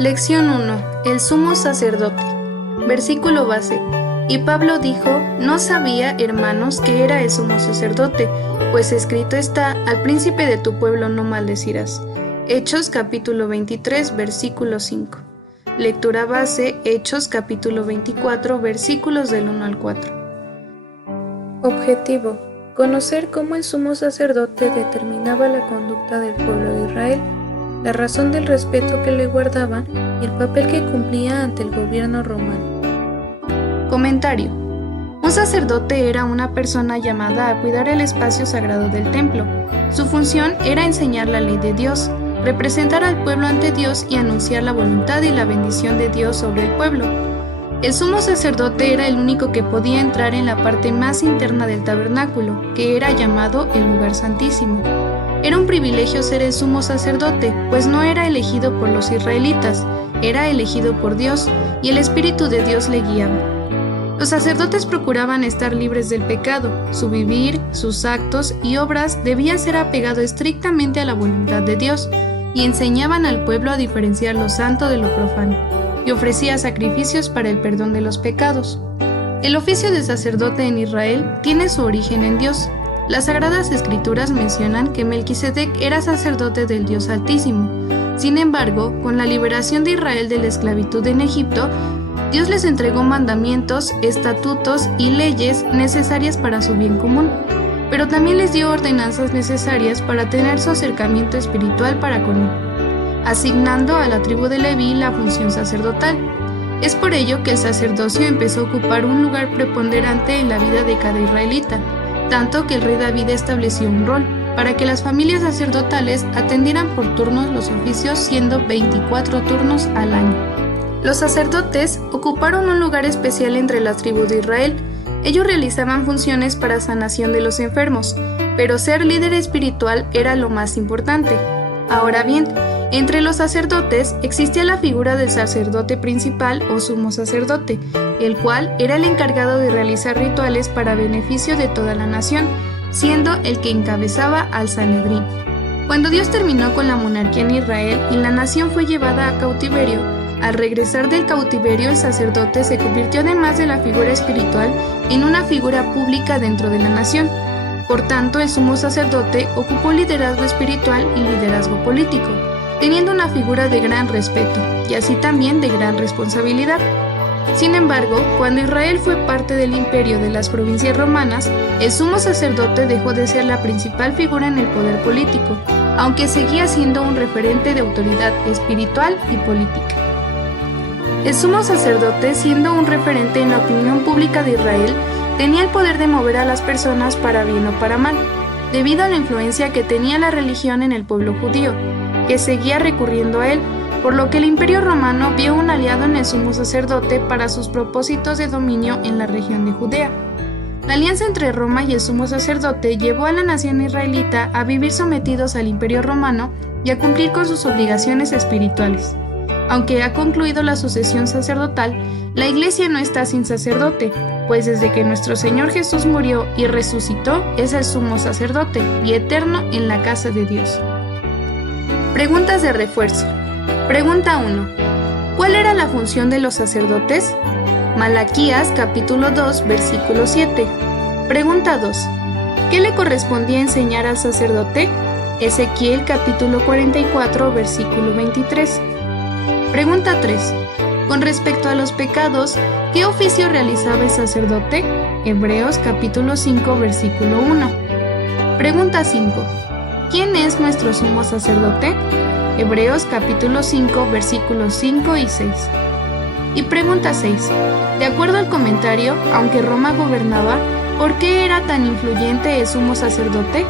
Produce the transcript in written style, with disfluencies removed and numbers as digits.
Lección 1. El sumo sacerdote. Versículo base. Y Pablo dijo: No sabía, hermanos, que era el sumo sacerdote, pues escrito está: al príncipe de tu pueblo no maldecirás. Hechos capítulo 23, versículo 5. Lectura base: Hechos capítulo 24, versículos del 1 al 4. Objetivo: conocer cómo el sumo sacerdote determinaba la conducta del pueblo de Israel, la razón del respeto que le guardaban y el papel que cumplía ante el gobierno romano. Comentario: un sacerdote era una persona llamada a cuidar el espacio sagrado del templo. Su función era enseñar la ley de Dios, representar al pueblo ante Dios y anunciar la voluntad y la bendición de Dios sobre el pueblo. El sumo sacerdote era el único que podía entrar en la parte más interna del tabernáculo, que era llamado el lugar santísimo. Era un privilegio ser el sumo sacerdote, pues no era elegido por los israelitas, era elegido por Dios, y el Espíritu de Dios le guiaba. Los sacerdotes procuraban estar libres del pecado. Su vivir, sus actos y obras debían ser apegados estrictamente a la voluntad de Dios, y enseñaban al pueblo a diferenciar lo santo de lo profano, y ofrecía sacrificios para el perdón de los pecados. El oficio de sacerdote en Israel tiene su origen en Dios. Las Sagradas Escrituras mencionan que Melquisedec era sacerdote del Dios Altísimo. Sin embargo, con la liberación de Israel de la esclavitud en Egipto, Dios les entregó mandamientos, estatutos y leyes necesarias para su bien común, pero también les dio ordenanzas necesarias para tener su acercamiento espiritual para con Él, asignando a la tribu de Leví la función sacerdotal. Es por ello que el sacerdocio empezó a ocupar un lugar preponderante en la vida de cada israelita, tanto que el rey David estableció un rol para que las familias sacerdotales atendieran por turnos los oficios, siendo 24 turnos al año. Los sacerdotes ocuparon un lugar especial entre las tribus de Israel. Ellos realizaban funciones para sanación de los enfermos, pero ser líder espiritual era lo más importante. Ahora bien, entre los sacerdotes existía la figura del sacerdote principal o sumo sacerdote, el cual era el encargado de realizar rituales para beneficio de toda la nación, siendo el que encabezaba al Sanedrín. Cuando Dios terminó con la monarquía en Israel y la nación fue llevada a cautiverio, al regresar del cautiverio el sacerdote se convirtió, además de la figura espiritual, en una figura pública dentro de la nación. Por tanto, el sumo sacerdote ocupó liderazgo espiritual y liderazgo político, teniendo una figura de gran respeto y así también de gran responsabilidad. Sin embargo, cuando Israel fue parte del imperio de las provincias romanas, el sumo sacerdote dejó de ser la principal figura en el poder político, aunque seguía siendo un referente de autoridad espiritual y política. El sumo sacerdote, siendo un referente en la opinión pública de Israel, tenía el poder de mover a las personas para bien o para mal, debido a la influencia que tenía la religión en el pueblo judío, que seguía recurriendo a él, por lo que el Imperio Romano vio un aliado en el sumo sacerdote para sus propósitos de dominio en la región de Judea. La alianza entre Roma y el sumo sacerdote llevó a la nación israelita a vivir sometidos al Imperio Romano y a cumplir con sus obligaciones espirituales. Aunque ha concluido la sucesión sacerdotal, la Iglesia no está sin sacerdote, pues desde que nuestro Señor Jesús murió y resucitó, es el sumo sacerdote y eterno en la casa de Dios. Preguntas de refuerzo. Pregunta 1. ¿Cuál era la función de los sacerdotes? Malaquías capítulo 2, versículo 7. Pregunta 2. ¿Qué le correspondía enseñar al sacerdote? Ezequiel capítulo 44, versículo 23. Pregunta 3. Con respecto a los pecados, ¿qué oficio realizaba el sacerdote? Hebreos capítulo 5, versículo 1. Pregunta 5. ¿Quién es nuestro sumo sacerdote? Hebreos capítulo 5, versículos 5 y 6. Y pregunta 6. De acuerdo al comentario, aunque Roma gobernaba, ¿por qué era tan influyente el sumo sacerdote?